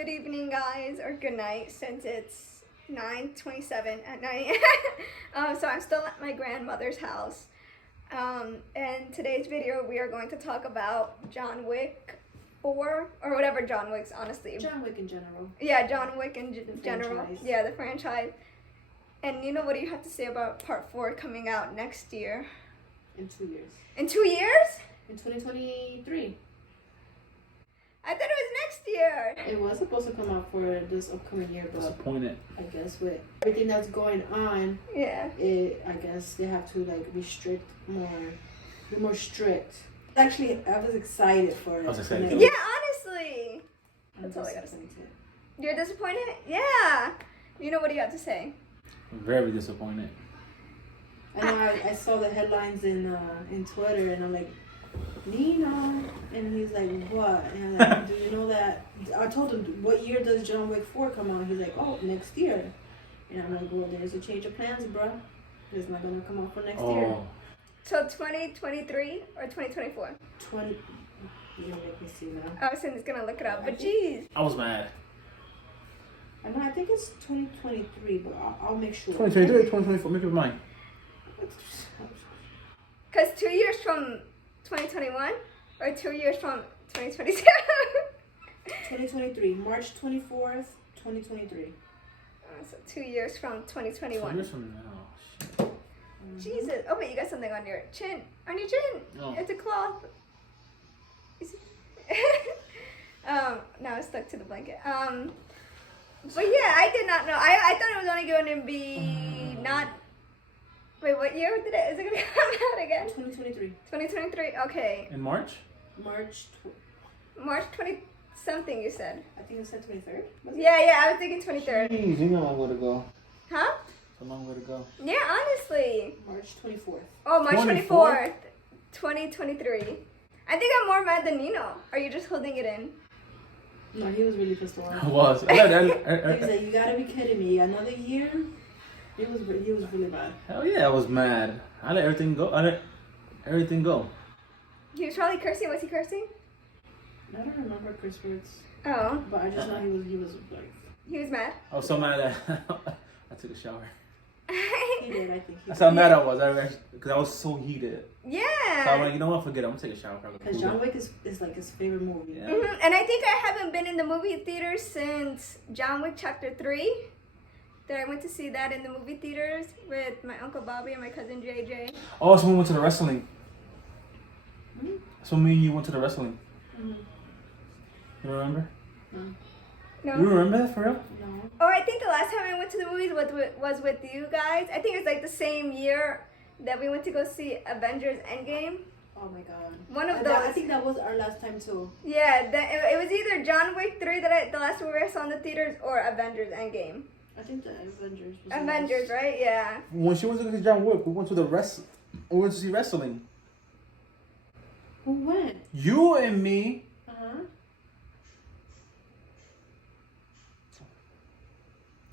Good evening, guys, or good night, since it's 9:27 at night. So I'm still at my grandmother's house. And today's video, we are going to talk about John Wick 4, or whatever John Wick's, honestly. John Wick in general. Yeah, John Wick in general. Franchise. Yeah, the franchise. And Nino, what do you have to say about part 4 coming out next year? In 2 years. In 2 years? In 2023. I thought it was next year. It was supposed to come out for this upcoming year, but Disappointed. I guess with everything that's going on, Yeah. I guess they have to like restrict more, be more strict. Actually, I was excited for it. I was excited. Yeah, honestly. I'm That's all I gotta say. disappointed. You're disappointed? Yeah. Nino, what do you have to say? Very disappointed. I know I saw the headlines in Twitter, and I'm like, Nino, and he's like, what? And I'm like, do you know that? I told him, what year does John Wick 4 come out? He's like, oh, next year. And I'm like, well, there's a change of plans, bro. It's not gonna come out for next year. So 2023 or 2024? 20. You don't make me see now. I was saying it's gonna look it up, but jeez. I was mad. I know, I think it's 2023, but I'll make sure. 2023, 2024, make up your mind. Cause 2 years from 2021 or 2 years from 2022. 2023, March 24th, 2023. So 2 years from 2021. 2 years from now. Jesus. Oh wait, you got something on your chin. On your chin. Oh. It's a cloth. Is it? Now it's stuck to the blanket. But yeah, I did not know. I thought it was only going to be not. Wait, what year is it going to come out again? 2023. 2023. Okay. In March? March 20 something. You said. I think it said 23rd. Was it? Yeah. I was thinking 23rd. Jeez, you know I'm gonna go. Huh? So long way to go. Yeah, honestly. March 24th. Oh, March 24th? 24th, 2023. I think I'm more mad than Nino. Are you just holding it in? No, he was really pissed off. I was. He was like, you gotta be kidding me. Another year? He was really mad. Hell yeah, I was mad. I let everything go. He was probably cursing. Was he cursing? I don't remember curse words. Oh, But I just know he was like, he was mad. I was so mad that I took a shower. he did, I think. That's how mad I was. Because I was so heated. Yeah. So I'm like, you know what? Forget it. I'm gonna take a shower. Because John Wick is like his favorite movie. Yeah. And I think I haven't been in the movie theater since John Wick Chapter 3. That I went to see that in the movie theaters with my Uncle Bobby and my cousin JJ. Oh, so we went to the wrestling. Mm-hmm. So me and you went to the wrestling. Mm-hmm. You remember? No. No? You remember that for real? No. Oh, I think the last time I went to the movies was with you guys. I think it was like the same year that we went to go see Avengers Endgame. Oh my god. One of I those. think that was our last time too. Yeah, it was either John Wick 3 the last movie I saw in the theaters, or Avengers Endgame. I think the Avengers was the Avengers, last. right? Yeah. When she went to see John Wick, we went to see wrestling. Who went? You and me. Uh-huh.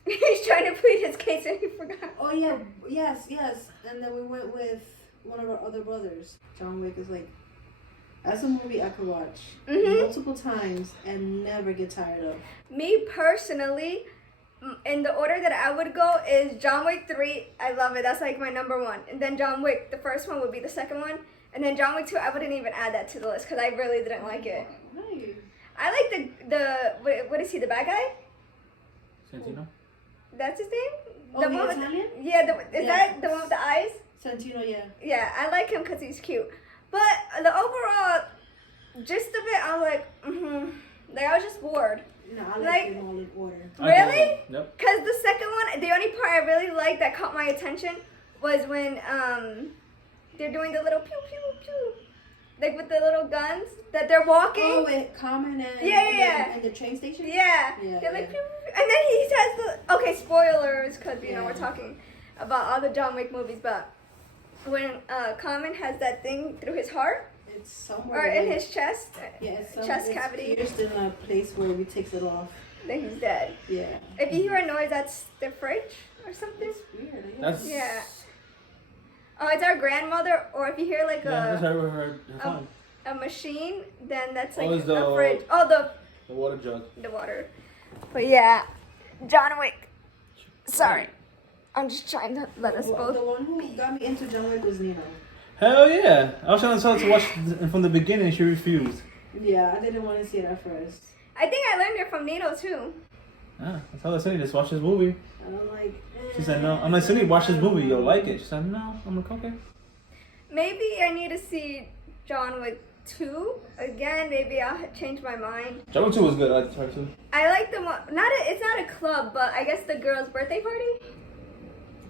He's trying to plead his case and he forgot. Oh yeah, yes. And then we went with one of our other brothers. John Wick is like, that's a movie I could watch multiple times and never get tired of. Me personally, in the order that I would go is John Wick 3. I love it. That's like my number one. And then John Wick, the first one would be the second one. And then John Wick 2, I wouldn't even add that to the list because I really didn't like it. Nice. I like what is he, the bad guy? Santino? That's his name? Oh, the one with Italian? Yeah, is Yeah. that the one with the eyes? Santino, yeah. Yeah, I like him because he's cute. But the overall gist of it, I'm like, Like, I was just bored. No, I Like- like them all in order. Really? Yep. Because the second one, the only part I really liked that caught my attention was when they're doing the little pew pew pew, like with the little guns that they're walking. Oh, with Common and Yeah. and the train station. Yeah. Yeah, They're like yeah. pew, pew, and then he says the spoilers because you know Yeah. we're talking about all the John Wick movies, but when Common has that thing through his heart It's somewhere. or in like- his chest, yeah, it's chest cavity, pierced in a place where he takes it off. then he's dead. Yeah. If you hear a noise, that's the fridge or something. It's weird. I guess. That's Yeah. Oh, it's our grandmother, or if you hear like that's her phone. a machine, then that's like Oh, it's the the- fridge. Oh, The water jug. the water. But yeah, John Wick. Sorry. I'm just trying to let us The both. one who got me into John Wick was Nino. Hell yeah! I was trying to tell her to watch from the beginning. She refused. Yeah, I didn't want to see it at first. I think I learned it from Nino too. I told her, Cindy, just watch this movie. And I'm like, She said no. I'm like, Cindy, watch this movie. You'll like it. She said no. I'm like, okay. Maybe I need to see John Wick 2 again. Maybe I'll change my mind. John Wick 2 was good. I liked her too. I like the one. It's not a club, but I guess the girl's birthday party.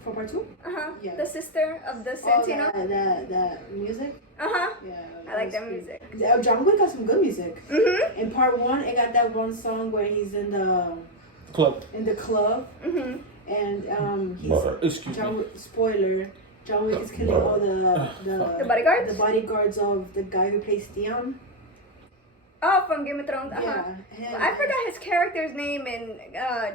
For part 2? Yeah. The sister of the Santino. That music? Yeah, Yeah. I like that good. music. John Wick got some good music. Mhm. In part 1, it got that one song where he's in the Club. club, Mhm. and he's Excuse John me. Wick, spoiler. John Wick is killing all The bodyguards. the bodyguards of the guy who plays Theon. Oh, from Game of Thrones. Yeah, him. I forgot his character's name in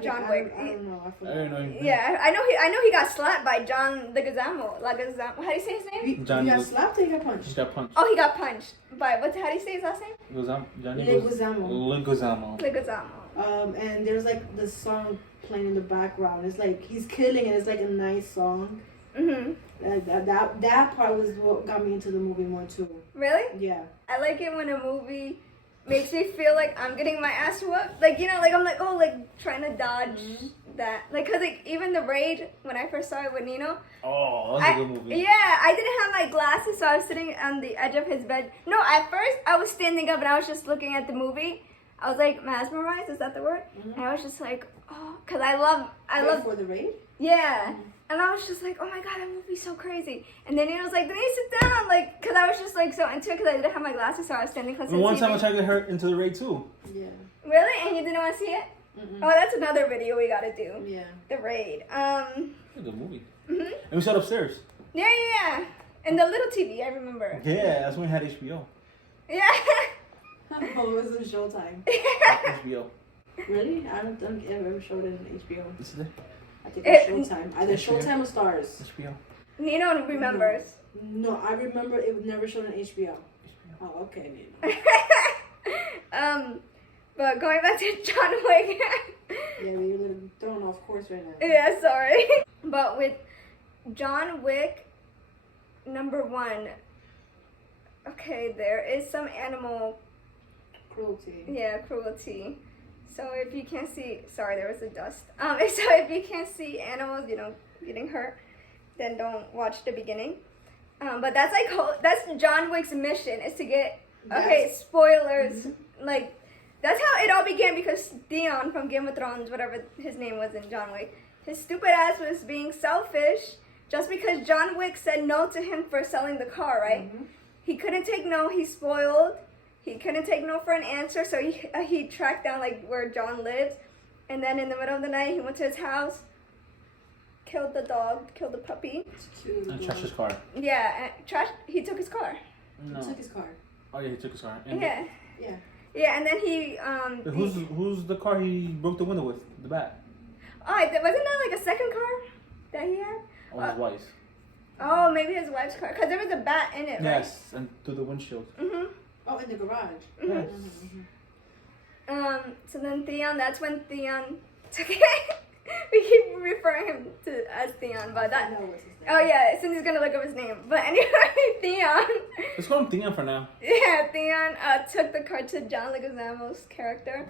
John Wick. I don't know. I I forgot. don't know. Yeah, I know he got slapped by John Leguizamo. How do you say his name? Johnny He got was- slapped or he got She punched? got punched. Oh, he got punched by how do you say his last name? Johnny Leguizamo. Leguizamo. Leguizamo. And there's like this song playing in the background. It's like he's killing it. It's like a nice song. Mhm. That part was what got me into the movie more too. Really? Yeah. I like it when a movie makes me feel like I'm getting my ass whooped. Like, you know, like I'm like, oh, like trying to dodge that. Like, cause like even The Raid, when I first saw it with Nino. Oh, that's a good movie. Yeah, I didn't have my glasses, so I was sitting on the edge of his bed. No, at first I was standing up and I was just looking at the movie. I was like mesmerized, is that the word? And I was just like, oh, cause I love. For the raid. Yeah. And I was just like, oh my god, that movie's so crazy. And then he was like, Denise, sit down. Like, because I was just like so into it because I didn't have my glasses, so I was standing close to the One TV. time I tried to get her into the raid too. Yeah. Really? And you didn't want to see it? Mm-mm. Oh, that's another video we gotta do. Yeah. The Raid. It's a good movie. Mhm. And we sat upstairs. Yeah. And the little TV, I remember. Yeah, that's when we had HBO. Yeah. Oh, it was in Showtime. HBO. Really? I don't think it ever showed it in HBO. This is it. I think it's Showtime. Either Showtime or Stars. HBO. Nino remembers. No, I remember it was never shown on HBO. Oh, okay, Nino. But going back to John Wick. Yeah, you're literally thrown off course right now. Yeah, sorry. But with John Wick, number 1, okay, there is some animal, Cruelty. cruelty. So if you can't see, sorry, there was a dust. So if you can't see animals, you know, getting hurt, then don't watch the beginning. But that's that's John Wick's mission, is to get, okay, Yes. spoilers, like, that's how it all began, because Theon from Game of Thrones, whatever his name was in John Wick, his stupid ass was being selfish just because John Wick said no to him for selling the car, right? He couldn't take no, he's spoiled. He couldn't take no for an answer, so he tracked down like where John lives, and then in the middle of the night he went to his house, killed the dog, killed the puppy. And trashed his car. Yeah, and he took his car. No. He took his car. Oh yeah, he took his car. And Yeah. Yeah. Yeah, and then he Who's the car he broke the window with? The bat. Oh, wasn't that like a second car that he had? Oh, his wife's. Oh, maybe his wife's car, because there was a bat in it, right? Yes, and through the windshield. Mhm. Oh, in the garage. Yes. So then Theon, that's when Theon took it. We keep referring him to as Theon, but that. That was his name. Oh yeah, Cindy's gonna look up his name. But anyway, Theon. Let's call him Theon for now. Yeah, Theon took the car to John Leguizamo's character,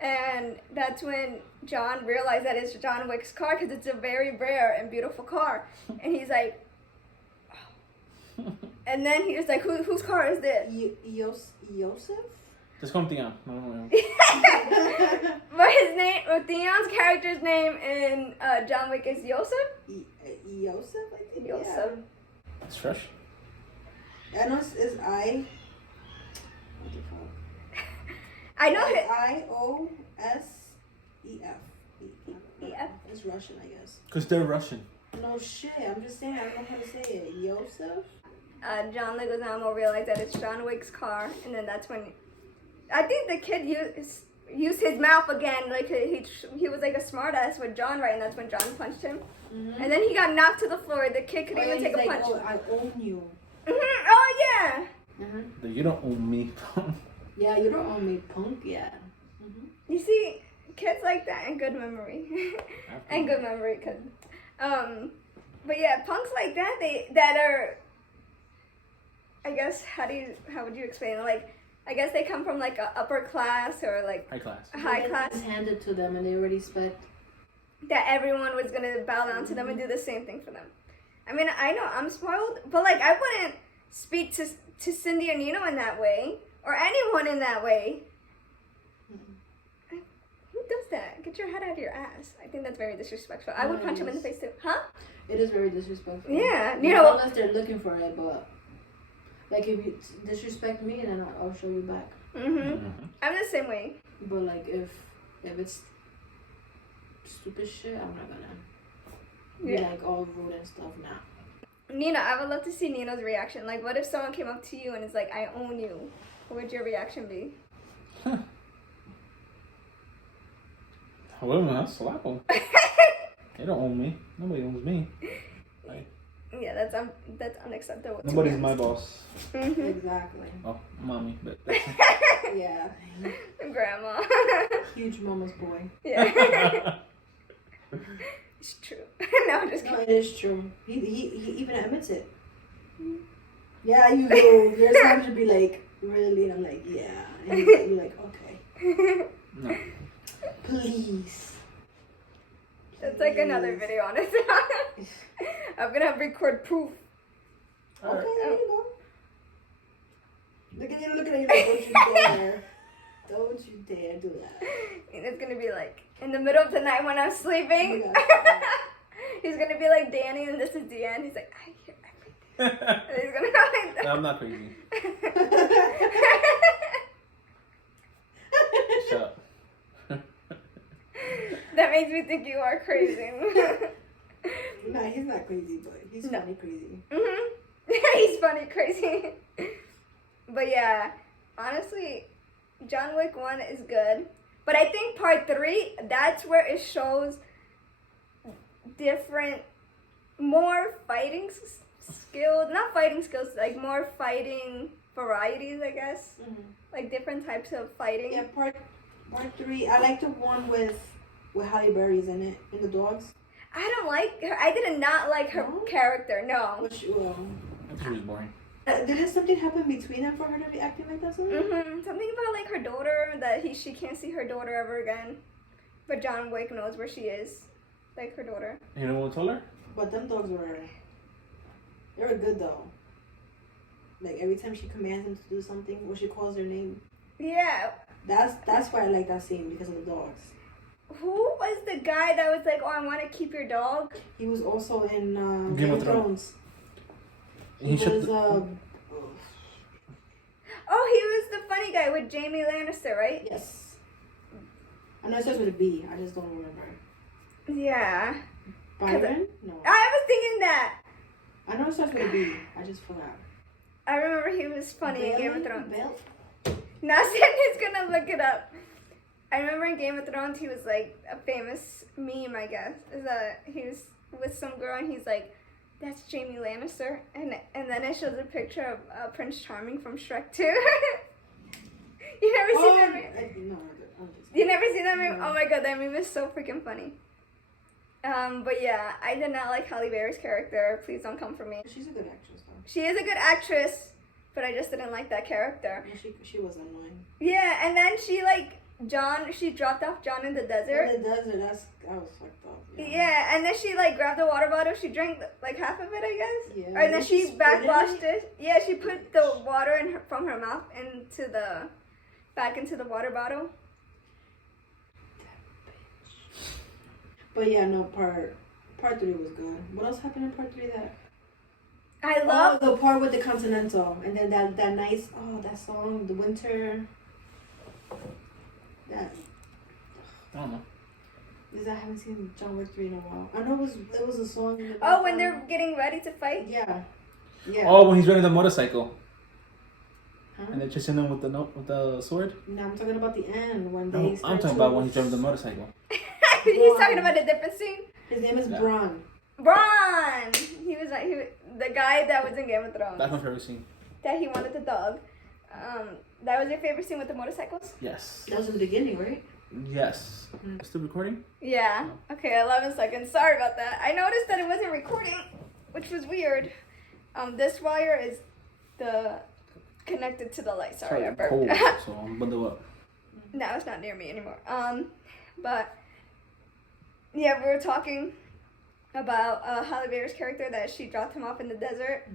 and that's when John realized that it's John Wick's car because it's a very rare and beautiful car, and he's like. And then he was like, whose car is this? Yosef? Just call him Theon. No. But his name, or Theon's character's name in John Wick is Yosef? Yosef, I think. Yosef. It's fresh. Yeah. I know it's I. What the fuck? I know it. Iosef. E-F. It's Russian, I guess. Because they're Russian. No shit. I'm just saying. I don't know how to say it. Yosef? John Leguizamo realized that it's John Wick's car, and then that's when I think the kid used his mouth again. Like he was like a smartass with John, right? And that's when John punched him. And then he got knocked to the floor. The kid couldn't even take a punch. Oh, I own you. Oh yeah. You don't own me. Yeah, you don't own me, punk. Yeah. You see, kids like that and good memory. And good memory, cause, but yeah, punks like that, that are, I guess, how would you explain it? Like, I guess they come from like a upper class or like High class. a high class. It's handed to them and they already expect. That everyone was gonna bow down to them and do the same thing for them. I mean, I know I'm spoiled, but like I wouldn't speak to Cindy or Nino in that way, or anyone in that way. Who does that? Get your head out of your ass. I think that's very disrespectful. I would punch him in the face too. Huh? It is very disrespectful. Yeah, you know, unless they're looking for it, but like if you disrespect me, then I'll show you back. I'm the same way. But like if it's stupid shit, I'm not gonna be like all rude and stuff. Nah. Nina, I would love to see Nina's reaction. Like, what if someone came up to you and is like, "I own you"? What would your reaction be? Well, I'll slap them. They don't own me. Nobody owns me. Like, Yeah, that's unacceptable. nobody's my boss. Exactly. Oh, mommy, but that's Yeah. Grandma. Huge mama's boy. Yeah. It's true. No, I'm just No, kidding. it is true. He even admits it. Yeah, you do. There's times to be like, really? And I'm like, yeah. And you're like, okay. no. Please. That's like another video on it. I'm gonna record proof. Okay, there you go. Look at you, like, don't you dare. Don't you dare do that. And it's gonna be like, in the middle of the night when I'm sleeping, Oh my God. he's gonna be like Danny and this is the end. He's like, I hear everything. And he's gonna go like that. I'm not crazy. Shut up. That makes me think you are crazy. Nah, he's not crazy, but he's funny crazy. He's funny crazy. But yeah, honestly, John Wick 1 is good. But I think part 3, that's where it shows different, more fighting skills. Not fighting skills, like more fighting varieties, I guess. Like different types of fighting. Yeah, part 3. I like the one with Halle Berry's in it, in the dogs. I don't like her. I did not like her character, no. Which, She was boring. did something happen between them for her to be acting like that? Something? Something about like her daughter, that she can't see her daughter ever again. But John Wick knows where she is. Like her daughter. You know what I told her? But them dogs they were good though. Like every time she commands them to do something, or she calls their name. Yeah. That's why I like that scene, because of the dogs. Who was the guy that was like, "Oh, I want to keep your dog"? He was also in Game of Thrones. He was Oh, he was the funny guy with Jamie Lannister, right? yes. I know it starts with a B. I just don't remember. Yeah. Byron? No. I was thinking that. I know it starts with a B. I just forgot. I remember he was funny in Game of Thrones. Bale? Now Sydney's gonna look it up. I remember in Game of Thrones he was like a famous meme, I guess. Is that he was with some girl and he's like, "That's Jamie Lannister," and then it shows a picture of Prince Charming from Shrek 2. You never seen that meme? No, You never seen that meme? No. Oh my god, that meme is so freaking funny. But yeah, I did not like Halle Berry's character. Please don't come for me. she's a good actress though. She is a good actress, but I just didn't like that character. Yeah, she was annoying. Yeah, and then she dropped off John in the desert. In the desert, that was fucked up. Yeah, and then she like grabbed the water bottle. She drank like half of it, I guess. Yeah. And then Did she she spit in backwashed it? it. Yeah, she put the water from her mouth back into the water bottle. But yeah, no, part 3 was good. What else happened in part 3 that? I love. the part with the Continental, and then that nice that song, the winter. That I don't know. I haven't seen John Wick 3 in a while. I know it was a song. In the Oh, when background. they're getting ready to fight. Yeah. Oh, when he's riding the motorcycle Huh? and they're chasing him with the sword. No, I'm talking about the end when No, they. I'm start talking to- about when he's driving the motorcycle. He's talking about a different scene. His name is Yeah. Braun. Braun. He was the guy that was in Game of Thrones. That's my favorite scene. That he wanted the dog. That was your favorite scene with the motorcycles? Yes. That was in the beginning, right? Yes. Still recording? Yeah. Okay, 11 seconds. Sorry about that. I noticed that it wasn't recording, which was weird. This wire is connected to the light. Sorry, I burped. Cold, so I'm bundle up. No, it's not near me anymore. But yeah, we were talking about Halle Berry's character that she dropped him off in the desert.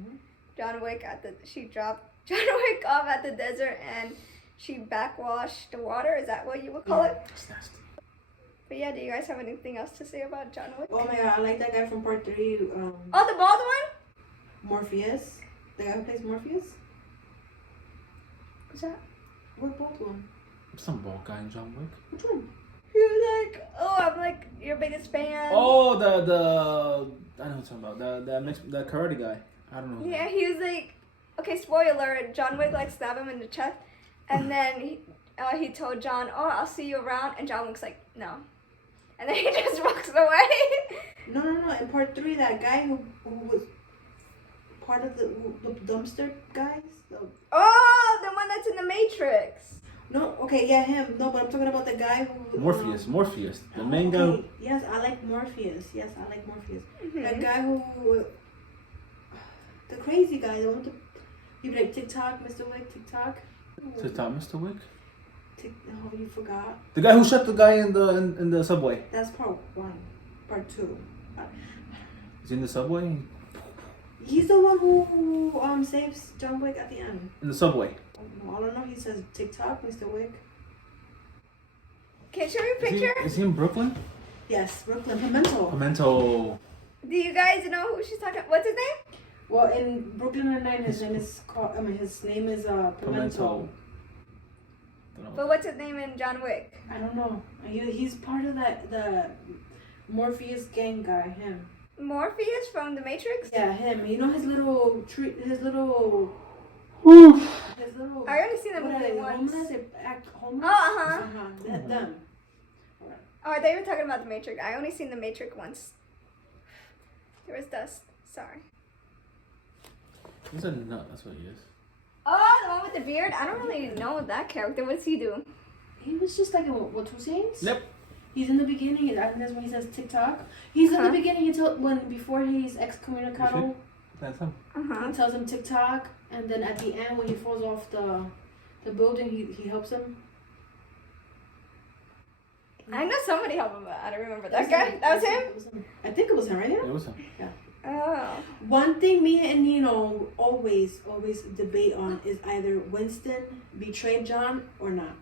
She dropped John Wick off at the desert and she backwashed the water. Is that what you would call it? That's nasty. But yeah, do you guys have anything else to say about John Wick? Oh my god, I like that guy from part 3. Oh, the bald one? Morpheus. The guy who plays Morpheus. What's that? What bald one? Some bald guy in John Wick. Which one? He was like, oh, I'm like your biggest fan. Oh, the I know what you're talking about. The karate guy. I don't know. Yeah, he was like, okay, spoiler alert, John Wick like stabbed him in the chest, and then he told John, oh, I'll see you around, and John Wick's like, no. And then he just walks away. No. In part 3, that guy who was part of the dumpster guys. Oh, the one that's in the Matrix. No, okay, yeah, him. No, but I'm talking about the guy who... Morpheus. The main guy. Okay. Yes, I like Morpheus. Mm-hmm. That guy who... The crazy guy, the one to... You like TikTok, Mr. Wick, TikTok? TikTok, Mr. Wick? Oh, you forgot? The guy who shot the guy in the subway. That's part 1. Part 2. He's in the subway? He's the one who saves John Wick at the end. In the subway. I don't know. He says TikTok, Mr. Wick. Can you show me a picture? Is he in Brooklyn? Yes, Brooklyn. Pimento. Do you guys know who she's talking? What's his name? Well, in Brooklyn Nine-Nine, his name is Pimento. But what's his name in John Wick? I don't know. He's part of the Morpheus gang guy. Him. Morpheus from the Matrix? Yeah, him. You know his little tree, his little. I only seen the movie once. Homeless? Oh, Them. Oh, I thought you were talking about the Matrix. I only seen the Matrix once. There was dust. Sorry. He's a nut. That's what he is. Oh, the one with the beard? I don't really know that character. What does he do? He was just like what two scenes? Yep. He's in the beginning, and I think that's when he says TikTok. He's in the beginning until before he's excommunicado. That's him. He tells him TikTok, and then at the end when he falls off the building, he helps him. I know somebody helped him, but I don't remember that guy. That was him? I think it was him, right? It was him. Yeah. Oh. One thing me and Nino always debate on is either Winston betrayed John or not.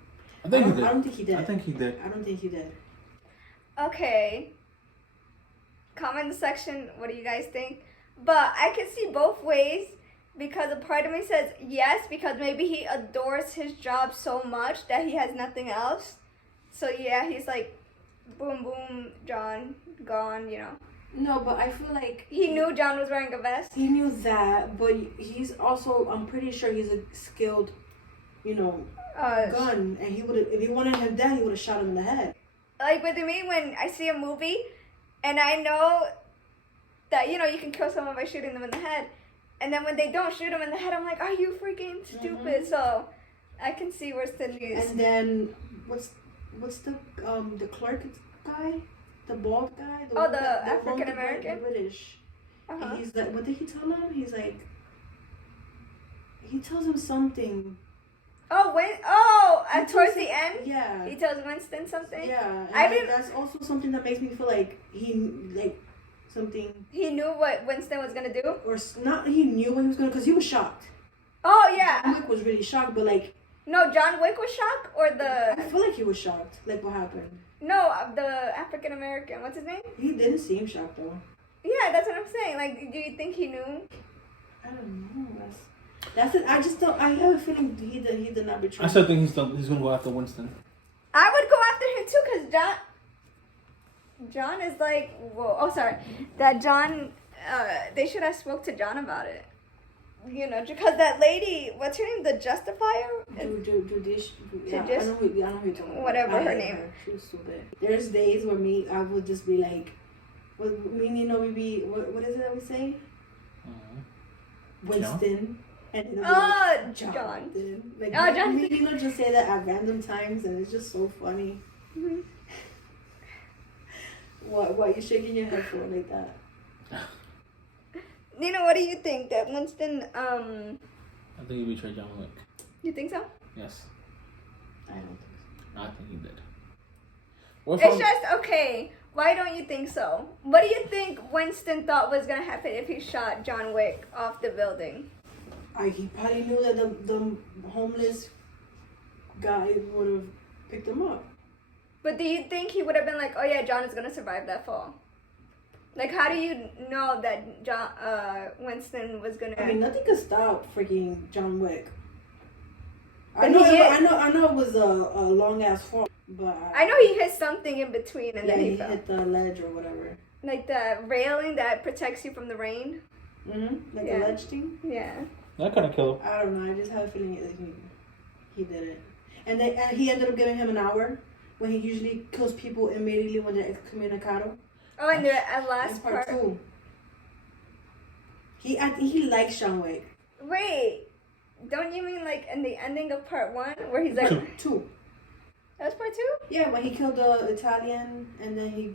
I think he did. I don't think he did. I think he did. I don't think he did. Okay. Comment in the section, what do you guys think? But I can see both ways because a part of me says yes, because maybe he adores his job so much that he has nothing else. So yeah, he's like, boom, boom, John, gone, you know. No, but I feel like... He knew John was wearing a vest? He knew that, but he's also, I'm pretty sure he's a skilled, gun. And he would have, if he wanted him dead, he would have shot him in the head. Like with me, when I see a movie and I know that, you can kill someone by shooting them in the head. And then when they don't shoot him in the head, I'm like, are you freaking stupid? Mm-hmm. So I can see where Cindy is. And then, what's the clerk guy? The bald guy? The African American? British. Uh-huh. He's like, what did he tell him? He's like, he tells him something. Towards the end? Yeah. He tells Winston something? Yeah. That's also something that makes me feel like something. He knew what Winston was going to do? Or not, he knew what he was going to, because he was shocked. Oh, yeah. John Wick was really shocked, but like. No, John Wick was shocked? Or I feel like he was shocked. Like, what happened? No, the African American. What's his name? He didn't seem shocked, though. Yeah, that's what I'm saying. Like, do you think he knew? I don't know. That's it. I just don't. I have a feeling he did not betray. I still think he's gonna go after Winston. I would go after him too, cause John is like, whoa. Oh, sorry. That John. They should have spoke to John about it. Because that lady, what's her name? The Justifier. I know who you're talking about. Whatever her name. She was stupid. There's days where I would just be like, what is it that we say? Winston. And John. Like, John. Me and Nino just say that at random times, and it's just so funny. Mhm. What you shaking your head for like that? Nino, what do you think that Winston? I think he betrayed John Wick. You think so? Yes. I don't think so. No, I think he did. What It's just okay. Why don't you think so? What do you think Winston thought was gonna happen if he shot John Wick off the building? He probably knew that the homeless guy would have picked him up. But do you think he would have been like, oh yeah, John is gonna survive that fall? Like, how do you know that Winston was gonna? I mean, nothing could stop freaking John Wick. But he hit- I know it was a long ass fall, but I know he hit something in between and then he he fell. hit the ledge or whatever. Like the railing that protects you from the rain. Like Yeah. the ledge thing. Yeah. That couldn't kill him. I don't know. I just have a feeling he did it, and he ended up giving him an hour when he usually kills people immediately when they're excommunicado. Oh, and the That's last part part. 2. He likes John Wick. Wait, don't you mean like in the ending of part 1 where he's like, 2. that's part 2? Yeah, when he killed the Italian and then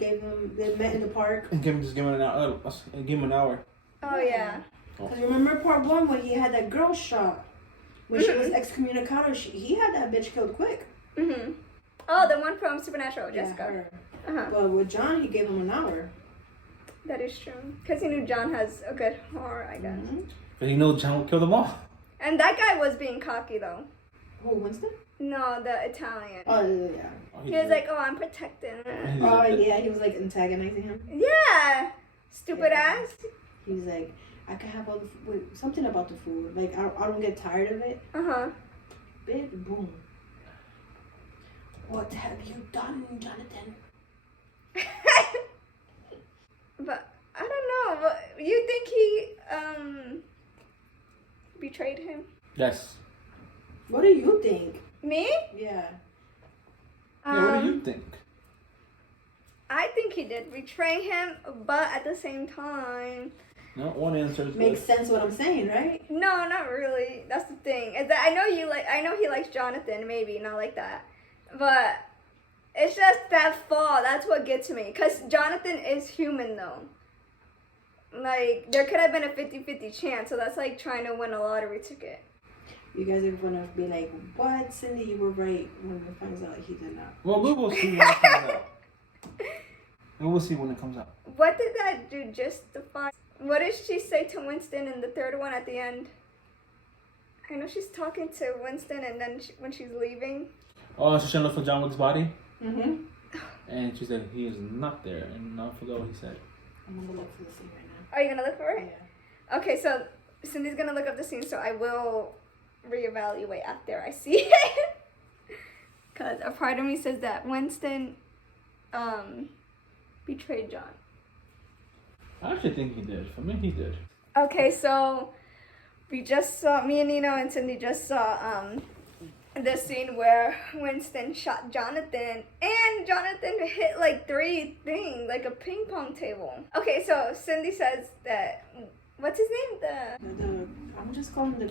they met in the park. And give him an hour. Give him an hour. Oh yeah. Because remember part 1 when he had that girl shot? When she was excommunicado, he had that bitch killed quick. Mhm. Oh, the one from Supernatural, Yeah, Jessica. her. Uh-huh. But with John, he gave him an hour. That is true. Because he knew John has a good horror, I guess. Mm-hmm. But he knows John will kill them all. And that guy was being cocky though. Who, Winston? No, the Italian. Oh, yeah. He was like, oh, I'm protecting. Oh, yeah, he was like antagonizing him. Yeah. Stupid Yeah. ass. He was like, I can have all the food. Something about the food. Like, I don't get tired of it. Uh-huh. Big boom. What have you done, Jonathan? But I don't know. But you think he betrayed him? Yes. What do you think? Me? Yeah. Yeah, what do you think? I think he did betray him, but at the same time, No, one answer is Makes good. sense what I'm saying, right? no, not really. That's the thing. Is that I know he likes Jonathan, maybe not like that, but it's just that fall. That's what gets me. Cause Jonathan is human though. Like there could have been a 50-50 chance, so that's like trying to win a lottery ticket. You guys are gonna be like, what, Cindy, you were right when it finds out he did not. Well, we will see when it comes out. We will see when it comes out. What did that do justify? What did she say to Winston in the third one at the end? I know she's talking to Winston, and then when she's leaving. Oh, so she looked for John Wick's body, Mm-hmm. and she said he is not there, and I forgot what he said. I'm gonna look for the scene right now. Are you gonna look for it? Yeah. Okay, so Cindy's gonna look up the scene, so I will reevaluate after I see it. Cause a part of me says that Winston betrayed John. I actually think he did. For me, he did. Okay, so we just saw, me and Nino and Cindy just saw the scene where Winston shot Jonathan, and Jonathan hit like 3 things, like a ping pong table. Okay, so Cindy says that, what's his name? I'm just calling the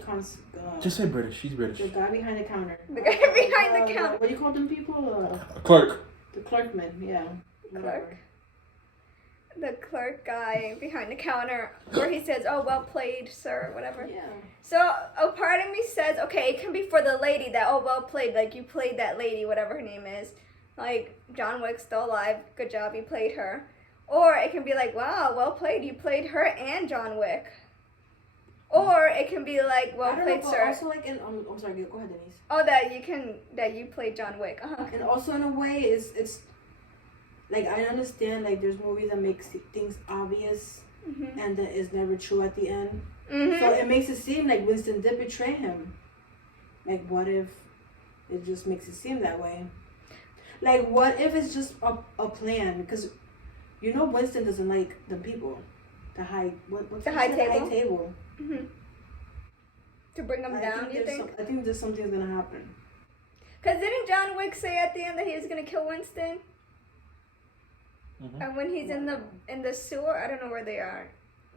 Just say British. She's British. the guy behind the counter. The guy behind the counter. What do you call them people? A clerk. The clerkman, yeah. Clerk. The clerk guy behind the counter, where he says, oh, well played, sir, whatever. Yeah. So a part of me says, okay, it can be for the lady that, oh, well played, like you played that lady, whatever her name is. Like, John Wick's still alive, good job, you played her. Or it can be like, wow, well played, you played her and John Wick. Or it can be like, well played, sir. Also, like, I'm sorry, go ahead, Denise. Oh, that you played John Wick. Uh-huh. And also, in a way, it's like, I understand, like, there's movies that make things obvious Mm-hmm. and that is never true at the end. Mm-hmm. So it makes it seem like Winston did betray him. Like, what if it just makes it seem that way? Like, what if it's just a plan? Because you know Winston doesn't like the people. The high, what's The high it? table? High table. Mm-hmm. To bring him down, you think? I think there's something's gonna happen. Because didn't John Wick say at the end that he was going to kill Winston? Mm-hmm. And when he's in the sewer, I don't know where they are,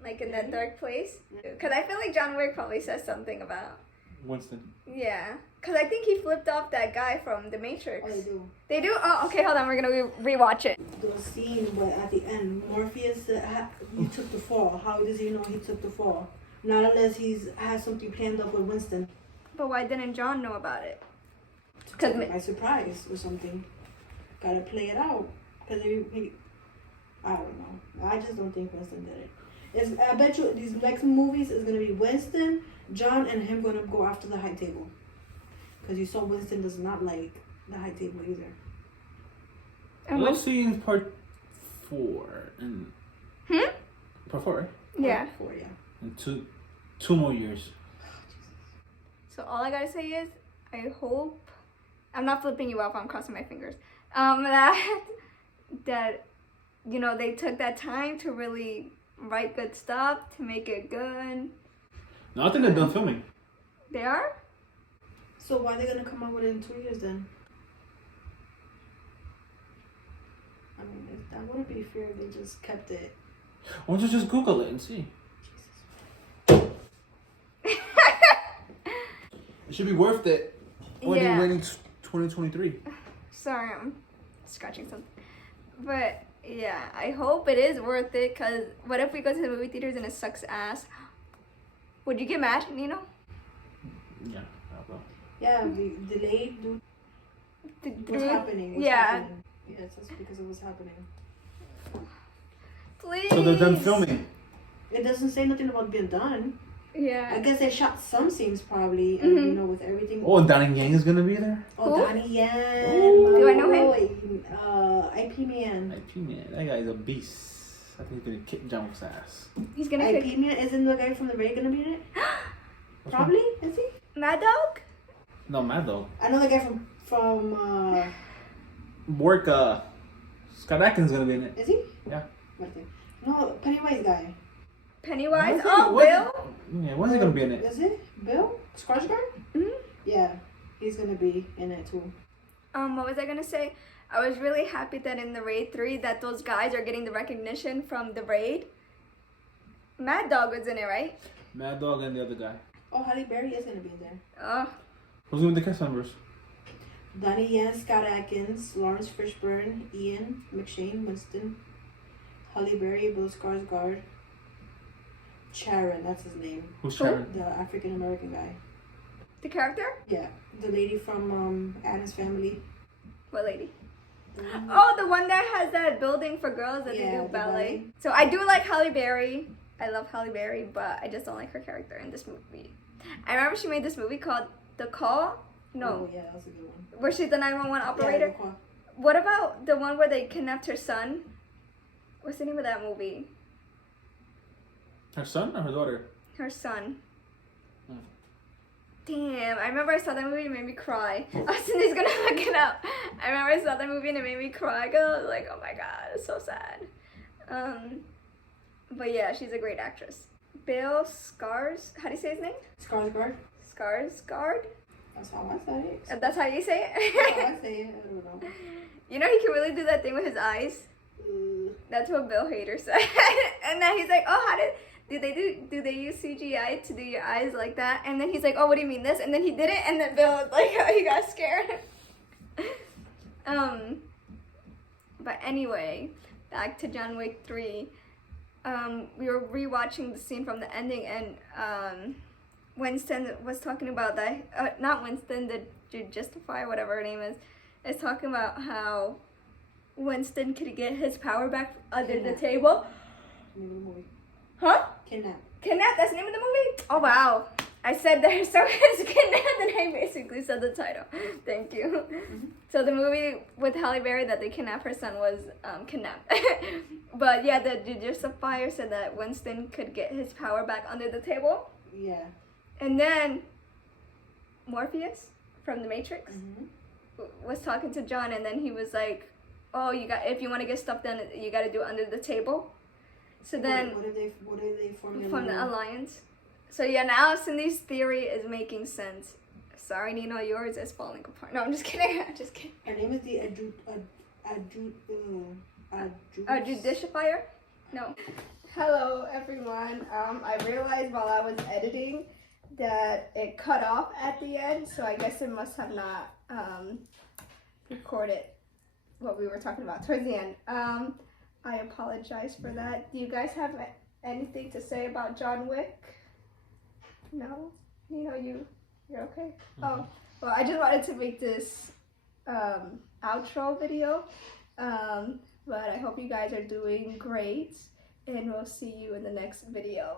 like in that dark place. Because I feel like John Wick probably says something about Winston. Yeah. Because I think he flipped off that guy from The Matrix. Oh, they do. They do? Oh, okay, hold on. We're going to rewatch it. The scene where at the end, Morpheus, he took the fall. How does he know he took the fall? Not unless he's has something planned up with Winston. But why didn't John know about it? Took it by surprise or something. Gotta play it out. Because he, I don't know. I just don't think Winston did it. I bet you these next movies is going to be Winston, John, and him going to go after the high table. Because you saw Winston does not like the high table either. And We'll see in part 4. And part 4, right? Yeah. Part 4, yeah. In two more years. So all I gotta say is, I hope I'm not flipping you off. I'm crossing my fingers. That you know they took that time to really write good stuff to make it good. No, I think they're done filming. They are. So why are they gonna come out with it in 2 years then? I mean, that wouldn't be fair if they just kept it. Why don't you just Google it and see? It should be worth it. When Yeah. they're waiting 2023. Sorry, I'm scratching something. But yeah, I hope it is worth it. Cause what if we go to the movie theaters and it sucks ass? Would you get mad, Nino? Yeah, I will. Yeah, we delayed. What's happening? What's Yeah. happening? Yes, that's because it was happening. Please. So they're done filming. It doesn't say nothing about being done. I Yeah. guess they shot some scenes probably, and you know, with everything. Oh, and Donnie Yang is gonna be there? Oh, Who? Donnie Yen. Ooh. Do I know him? IP Man. IP man, that guy's a beast. I think he's gonna kick John Wick's ass. He's gonna IP kick Man isn't the guy from the Raid gonna be in it? Probably, is he? Mad Dog. No, Mad Dog. I know the guy from Work, Scott Atkins is gonna be in it. is he? Yeah. No, Pennywise guy. Pennywise. What is it? Oh, What is Bill. Yeah, when's he gonna be in it? Is it Bill Skarsgård? Mhm. Yeah, he's gonna be in it too. What was I gonna say? I was really happy that in the Raid 3 that those guys are getting the recognition from the Raid. Mad Dog was in it, right? Mad Dog and the other guy. Oh, Halle Berry is gonna be in there. Oh, Who's gonna be the cast members? Donnie Yen, Scott Atkins, Lawrence Fishburne, Ian McShane, Winston, Halle Berry, Bill Skarsgård, Sharon, that's his name. Who's Who? Sharon? The African American guy. the character? Yeah, the lady from Addams Family. What lady? The one- Oh, the one that has that building for girls that Yeah, they do the ballet. ballet. So I do like Halle Berry. I love Halle Berry, but I just don't like her character in this movie. I remember she made this movie called The Call. No, Oh, yeah, that's a good one. where she's the 911 operator. Yeah, the call. What about the one where they kidnapped her son? What's the name of that movie? Her son or her daughter? Her son. Hmm. Damn, I remember I saw that movie and it made me cry. Cindy's gonna look it up. I remember I saw that movie and it made me cry because I was like, oh my god, it's so sad. But yeah, she's a great actress. Bill Scars, how do you say his name? Skarsgård. Skarsgård? That's how I say it. That's how you say That's how it? I say it. I don't know. You know, he can really do that thing with his eyes. That's what Bill Hader said. And then he's like, oh, how do they use CGI to do your eyes like that? And then he's like, oh, what do you mean this? And then he did it, and then Bill was like, oh, he got scared. But anyway, back to John Wick 3. We were rewatching the scene from the ending, and Winston was talking about that. Not Winston, the Justify, whatever her name is talking about how Winston could get his power back under the table. Name of the movie. Huh? Kidnap. Kidnap? That's the name of the movie? Oh, wow. I said there, so it's Kidnap, and I basically said the title. Thank you. Mm-hmm. So the movie with Halle Berry that they kidnapped her son was Kidnap. But yeah, the Justifier said that Winston could get his power back under the table. Yeah. And then Morpheus from The Matrix Mm-hmm. was talking to John, and then he was like, oh, if you want to get stuff done, you got to do it under the table. So then What did they form? from the alliance. So yeah, now Cindy's theory is making sense. Sorry, Nino, yours is falling apart. No, I'm just kidding. I'm just kidding. Her name is the Judicifier? No. Hello, everyone. I realized while I was editing that it cut off at the end, so I guess it must have not recorded what we were talking about towards the end. I apologize for that. Do you guys have anything to say about John Wick? No? You're okay? Oh, well, I just wanted to make this outro video, but I hope you guys are doing great, and we'll see you in the next video.